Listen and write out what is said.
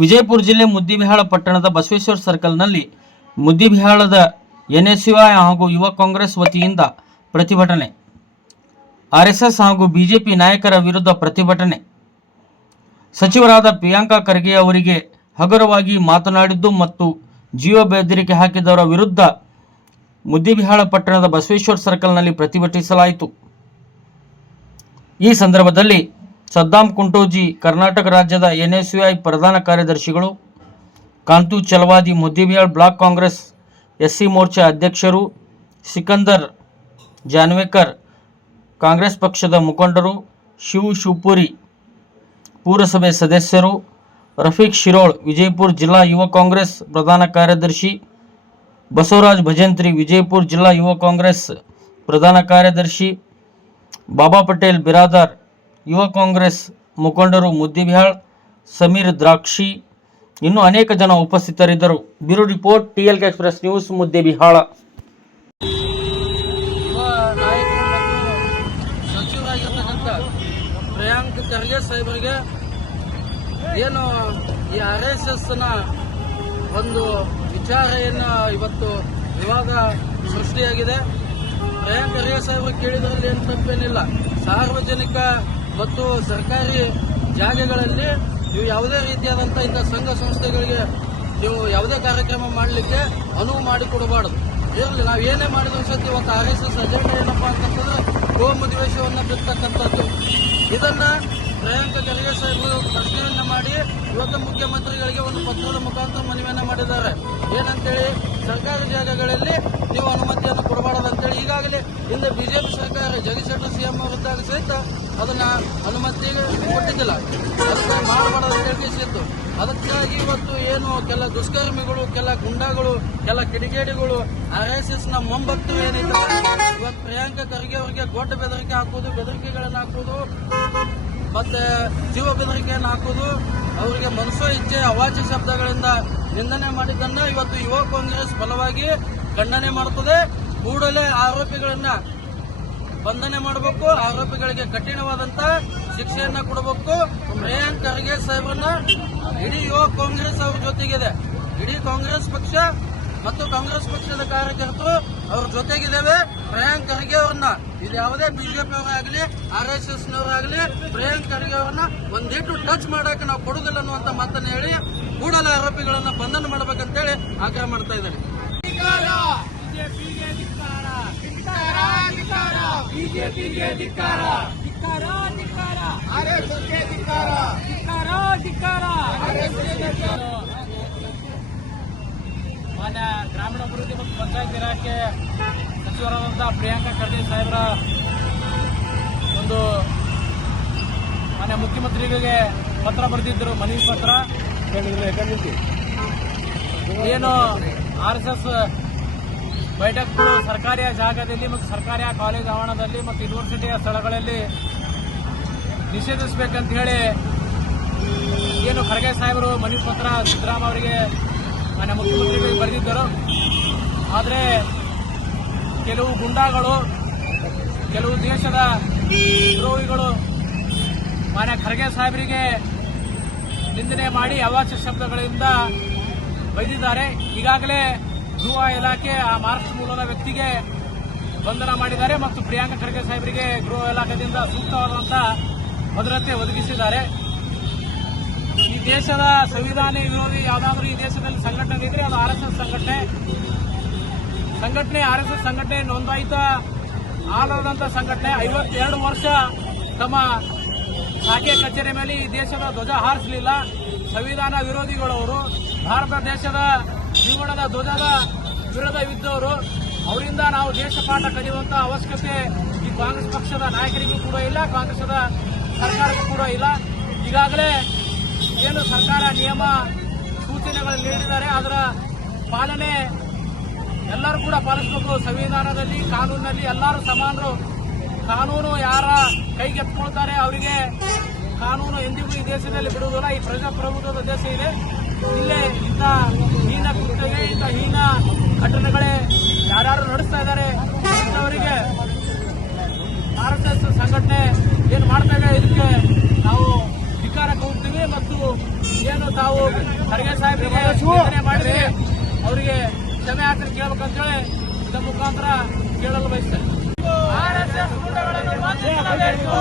ವಿಜಯಪುರ ಜಿಲ್ಲೆ ಮುದ್ದೇಬಿಹಾಳ ಪಟ್ಟಣದ ಬಸವೇಶ್ವರ ಸರ್ಕಲ್ನಲ್ಲಿ ಮುದ್ದೇಬಿಹಾಳದ ಎನ್ಎಸ್ಯುಐ ಹಾಗೂ ಯುವ ಕಾಂಗ್ರೆಸ್ ವತಿಯಿಂದ ಪ್ರತಿಭಟನೆ. ಆರ್ಎಸ್ಎಸ್ ಹಾಗೂ ಬಿಜೆಪಿ ನಾಯಕರ ವಿರುದ್ಧ ಪ್ರತಿಭಟನೆ. ಸಚಿವರಾದ ಪ್ರಿಯಾಂಕಾ ಖರ್ಗೆ ಅವರಿಗೆ ಹಗುರವಾಗಿ ಮಾತನಾಡಿದ್ದು ಮತ್ತು ಜೀವ ಬೆದರಿಕೆ ಹಾಕಿದವರ ವಿರುದ್ಧ ಮುದ್ದೇಬಿಹಾಳ ಪಟ್ಟಣದ ಬಸವೇಶ್ವರ ಸರ್ಕಲ್ನಲ್ಲಿ ಪ್ರತಿಭಟಿಸಲಾಯಿತು. ಈ ಸಂದರ್ಭದಲ್ಲಿ ಸದ್ದಾಂ ಕುಂಟೋಜಿ, ಕರ್ನಾಟಕ ರಾಜ್ಯದ ಎನ್ಎಸ್ಯುಐ ಪ್ರಧಾನ ಕಾರ್ಯದರ್ಶಿಗಳು, ಕಾಂತು ಚಲವಾದಿ, ಮುದ್ದೇಬಿಹಾಳ ಬ್ಲಾಕ್ ಕಾಂಗ್ರೆಸ್ ಎಸ್ಸಿ ಮೋರ್ಚಾ ಅಧ್ಯಕ್ಷರು, ಸಿಕಂದರ್ ಜಾನ್ವೇಕರ್, ಕಾಂಗ್ರೆಸ್ ಪಕ್ಷದ ಮುಖಂಡರು, ಶಿವಪುರಿ ಪುರಸಭೆ ಸದಸ್ಯರು, ರಫೀಕ್ ಶಿರೋಳ್, ವಿಜಯಪುರ ಜಿಲ್ಲಾ ಯುವ ಕಾಂಗ್ರೆಸ್ ಪ್ರಧಾನ ಕಾರ್ಯದರ್ಶಿ, ಬಸವರಾಜ್ ಭಜಂತ್ರಿ, ವಿಜಯಪುರ ಜಿಲ್ಲಾ ಯುವ ಕಾಂಗ್ರೆಸ್ ಪ್ರಧಾನ ಕಾರ್ಯದರ್ಶಿ, ಬಾಬಾ ಪಟೇಲ್ ಬಿರಾದಾರ್, ಯುವ ಕಾಂಗ್ರೆಸ್ ಮುಖಂಡರು, ಮುದ್ದೇಬಿಹಾಳ, ಸಮೀರ್ ದ್ರಾಕ್ಷಿ, ಇನ್ನೂ ಅನೇಕ ಜನ ಉಪಸ್ಥಿತರಿದ್ದರು. Bureau report, TLK express news, Muddebihal. ಸಚಿವರಾಗಿರ್ತಕ್ಕಂಥ ಪ್ರಿಯಾಂಕ್ ಖರ್ಗೆ ಸಾಹೇಬರಿಗೆ ಏನು ಈ RSSನ ಒಂದು ವಿಚಾರ ಏನು ಇವತ್ತು ವಿವಾದ ಸೃಷ್ಟಿಯಾಗಿದೆ. ಪ್ರಿಯಾಂಕ್ ಖರ್ಗೆ ಸಾಹೇಬರು ಕೇಳಿದ್ರಲ್ಲಿ ಏನು ತಪ್ಪೇನಿಲ್ಲ. ಸಾರ್ವಜನಿಕ ಮತ್ತು ಸರ್ಕಾರಿ ಜಾಗಗಳಲ್ಲಿ ನೀವು ಯಾವುದೇ ರೀತಿಯಾದಂಥ ಇಂಥ ಸಂಘ ಸಂಸ್ಥೆಗಳಿಗೆ ನೀವು ಯಾವುದೇ ಕಾರ್ಯಕ್ರಮ ಮಾಡಲಿಕ್ಕೆ ಅನುವು ಮಾಡಿಕೊಡಬಾರ್ದು. ಇರಲಿ, ನಾವು ಏನೇ ಮಾಡಿದ್ರು ಸತಿ ಇವತ್ತು RSS ಅಜೆಂಡಾ ಏನಪ್ಪಾ ಅಂತಂದ್ರೆ ಗೋಮುದ್ವೇಷವನ್ನು ಬಿತ್ತಕ್ಕಂಥದ್ದು. ಇದನ್ನ ಪ್ರಿಯಾಂಕ ಖರ್ಗೆ ಸಾಹೇಬರು ಪ್ರಶ್ನೆಯನ್ನ ಮಾಡಿ ಇವತ್ತು ಮುಖ್ಯಮಂತ್ರಿಗಳಿಗೆ ಒಂದು ಪತ್ರದ ಮುಖಾಂತರ ಮನವಿಯನ್ನ ಮಾಡಿದ್ದಾರೆ. ಏನಂತೇಳಿ, ಸರ್ಕಾರಿ ಜಾಗಗಳಲ್ಲಿ ನೀವು ಅನುಮತಿಯನ್ನು ಕೊಡಬಾರದಂತೇಳಿ. ಈಗಾಗಲೇ ಹಿಂದೆ ಬಿಜೆಪಿ ಸರ್ಕಾರ ಜಗದೀಶ್ CM ಅವರಿದ್ದಾಗ ಸಹಿತ ಅದನ್ನ ಅನುಮತಿ ಕೊಟ್ಟಿದ್ದಿಲ್ಲ, ಅದನ್ನ ಮಾಡಬಾರದಂತೇಳಿ ಇತ್ತು. ಅದಕ್ಕಾಗಿ ಇವತ್ತು ಏನು ಕೆಲ ದುಷ್ಕರ್ಮಿಗಳು, ಕೆಲ ಗುಂಡಾಗಳು, ಕೆಲ ಕಿಡಿಗೇಡಿಗಳು, RSSನ ಮೊಂಬತ್ತು ಏನಿದ್ದಾರೆ, ಇವತ್ತು ಪ್ರಿಯಾಂಕ ಖರ್ಗೆ ಅವರಿಗೆ ಗೊಡ್ಡ ಬೆದರಿಕೆ ಹಾಕೋದು, ಬೆದರಿಕೆಗಳನ್ನು ಹಾಕೋದು, ಮತ್ತೆ ಜೀವ ಬೆದರಿಕೆಯನ್ನು ಹಾಕೋದು, ಅವರಿಗೆ ಮನಸೋ ಇಚ್ಛೆ ಅವಾಚ್ಯ ಶಬ್ದಗಳಿಂದ ನಿಂದನೆ ಮಾಡಿದ್ದನ್ನ ಇವತ್ತು ಯುವ ಕಾಂಗ್ರೆಸ್ ಬಲವಾಗಿ ಖಂಡನೆ ಮಾಡುತ್ತದೆ. ಕೂಡಲೇ ಆರೋಪಿಗಳನ್ನ ಬಂಧನೆ ಮಾಡಬೇಕು, ಆರೋಪಿಗಳಿಗೆ ಕಠಿಣವಾದಂತ ಶಿಕ್ಷೆಯನ್ನ ಕೊಡಬೇಕು. ಪ್ರಿಯಾಂಕ್ ಖರ್ಗೆ ಸಾಹೇಬ್ರನ್ನ ಇಡೀ ಯುವ ಕಾಂಗ್ರೆಸ್ ಅವ್ರ ಜೊತೆಗಿದೆ. ಇಡೀ ಕಾಂಗ್ರೆಸ್ ಪಕ್ಷ ಮತ್ತು ಕಾಂಗ್ರೆಸ್ ಪಕ್ಷದ ಕಾರ್ಯಕರ್ತರು ಅವ್ರ ಜೊತೆಗಿದ್ದೇವೆ. ಪ್ರಿಯಾಂಕ್ ಖರ್ಗೆ ಅವ್ರನ್ನ ಇದು ಯಾವುದೇ ಬಿಜೆಪಿ ಅವರಾಗಲಿ RSSನವರಾಗಲಿ ಪ್ರಿಯಾಂಕ್ ಖರ್ಗೆ ಅವ್ರನ್ನ ಒಂದಿಟ್ಟು ಟಚ್ ಮಾಡಕ್ಕೆ ನಾವು ಕೊಡುದಿಲ್ಲ ಅನ್ನುವಂತ ಮಾತನ್ನ ಹೇಳಿ ಕೂಡಲೇ ಆರೋಪಿಗಳನ್ನ ಬಂಧನ ಮಾಡಬೇಕಂತೇಳಿ ಆಗ್ರಹ ಮಾಡ್ತಾ ಇದ್ದಾರೆ. ಬಿಜೆಪಿಗೆ ಧಿಕ್ಕಾರ, ಧಿಕ್ಕಾರ, ಧಿಕ್ಕಾರ, RSSಗೆ ಧಿಕ್ಕಾರ, ಧಿಕ್ಕಾರ, ಧಿಕ್ಕಾರ, RSSಗೆ ಧಿಕ್ಕಾರ. ಮಾನ್ಯ ಗ್ರಾಮೀಣಾಭಿವೃದ್ಧಿ ಮತ್ತು ಪಂಚಾಯತ್ ಇಲಾಖೆ ಸಚಿವರಾದಂತಹ ಪ್ರಿಯಾಂಕ ಖರ್ಗೆ ಸಾಹೇಬರ ಒಂದು ಮಾನ್ಯ ಮುಖ್ಯಮಂತ್ರಿಗಳಿಗೆ ಪತ್ರ ಬರೆದಿದ್ದರು, ಮನವಿ ಪತ್ರ. ಏನು RSS ಬೈಠಕ್ಗಳು ಸರ್ಕಾರಿ ಜಾಗದಲ್ಲಿ ಮತ್ತು ಸರ್ಕಾರಿ ಕಾಲೇಜ್ ಆವರಣದಲ್ಲಿ ಮತ್ತು ಯೂನಿವರ್ಸಿಟಿಯ ಸ್ಥಳಗಳಲ್ಲಿ ನಿಷೇಧಿಸಬೇಕಂತ ಹೇಳಿ ಏನು ಖರ್ಗೆ ಸಾಹೇಬರು ಮನವಿ ಪತ್ರ ಸಿದ್ದರಾಮಯ್ಯ ಅವರಿಗೆ ಮಾನ್ಯ ಮುಖ್ಯಮಂತ್ರಿಗಳಿಗೆ ಬರೆದಿದ್ದರು. ಆದರೆ ಕೆಲವು ಗುಂಡಾಗಳು, ಕೆಲವು ದೇಶದ ದ್ರೋಹಿಗಳು ಮಾನ್ಯ ಖರ್ಗೆ ಸಾಹೇಬರಿಗೆ ನಿಂದನೆ ಮಾಡಿ ಅವಾಚ್ಯ ಶಬ್ದಗಳಿಂದ ಬೈದಿದ್ದಾರೆ. ಈಗಾಗಲೇ ಗೃಹ ಇಲಾಖೆ ಆ ಮಹಾರಾಷ್ಟ್ರ ಮೂಲದ ವ್ಯಕ್ತಿಗೆ ಬಂಧನ ಮಾಡಿದ್ದಾರೆ ಮತ್ತು ಪ್ರಿಯಾಂಕ ಖರ್ಗೆ ಸಾಹೇಬರಿಗೆ ಗೃಹ ಇಲಾಖೆಯಿಂದ ಸೂಕ್ತವಾದಂತಹ ಭದ್ರತೆ ಒದಗಿಸಿದ್ದಾರೆ. ಈ ದೇಶದ ಸಂವಿಧಾನ ವಿರೋಧಿ ಯಾವುದಾದ್ರೂ ಈ ದೇಶದಲ್ಲಿ ಸಂಘಟನೆ ಇದ್ರೆ ಅದು RSS ಸಂಘಟನೆ. RSS ಸಂಘಟನೆ ನೋಂದಾಯಿತ ಆಧಾರದಂತ ಸಂಘಟನೆ. 52 ವರ್ಷ ತಮ್ಮ ಶಾಖೆ ಕಚೇರಿ ಮೇಲೆ ಈ ದೇಶದ ಧ್ವಜ ಹಾರಿಸಲಿಲ್ಲ. ಸಂವಿಧಾನ ವಿರೋಧಿಗಳವರು, ಭಾರತ ದೇಶದ ಜೀವನದ ಧ್ವಜದ ವಿರೋಧವಿದ್ದವರು. ಅವರಿಂದ ನಾವು ದೇಶ ಪಾಠ ಕಲಿಯುವಂತಹ ಅವಶ್ಯಕತೆ ಈ ಕಾಂಗ್ರೆಸ್ ಪಕ್ಷದ ನಾಯಕರಿಗೂ ಕೂಡ ಇಲ್ಲ, ಕಾಂಗ್ರೆಸ್ದ ಸರ್ಕಾರಕ್ಕೂ ಕೂಡ ಇಲ್ಲ. ಈಗಾಗಲೇ ಏನು ಸರ್ಕಾರ ನಿಯಮ ಸೂಚನೆಗಳು ನೀಡಿದ್ದಾರೆ, ಅದರ ಪಾಲನೆ ಎಲ್ಲರೂ ಕೂಡ ಪಾಲಿಸಬೇಕು. ಸಂವಿಧಾನದಲ್ಲಿ, ಕಾನೂನಿನಲ್ಲಿ ಎಲ್ಲರೂ ಸಮಾನರು. ಕಾನೂನು ಯಾರ ಕೈಗೆತ್ಕೊಳ್ತಾರೆ ಅವರಿಗೆ ಕಾನೂನು ಎಂದಿಗೂ ಈ ದೇಶದಲ್ಲಿ ಬಿಡುವುದಿಲ್ಲ. ಈ ಪ್ರಜಾಪ್ರಭುತ್ವದ ದೇಶ ಇದೆ. ಇಲ್ಲೇ ಇಂಥ ಹೀನ ಕೃತ್ಯವೇ, ಇಂಥ ಹೀನ ಘಟನೆಗಳೇ ಯಾರ್ಯಾರು ನಡೆಸ್ತಾ ಇದ್ದಾರೆ ಇಂಥವರಿಗೆ RSS ಸಂಘಟನೆ ಏನು ಮಾಡ್ತಾ ಇದೆ, ಇದಕ್ಕೆ ನಾವು ಧಿಕ್ಕಾರ ಕೊಡ್ತೀವಿ ಮತ್ತು ಏನು ತಾವು ಖರ್ಗೆ ಸಾಹೇಬರಿಗೆ ವಂದನೆ ಮಾಡಿದ್ರೆ ಅವರಿಗೆ ಕ್ಷಮೆ ಹಾಕಿ ಕೇಳಬೇಕಂತೇಳಿ ಇದರ ಮುಖಾಂತರ ಕೇಳಲು ಬಯಸ್ತೇನೆ. RSS ಗೂಂಡಾಗಳನ್ನು ಬಂಧಿಸಲೇಬೇಕು.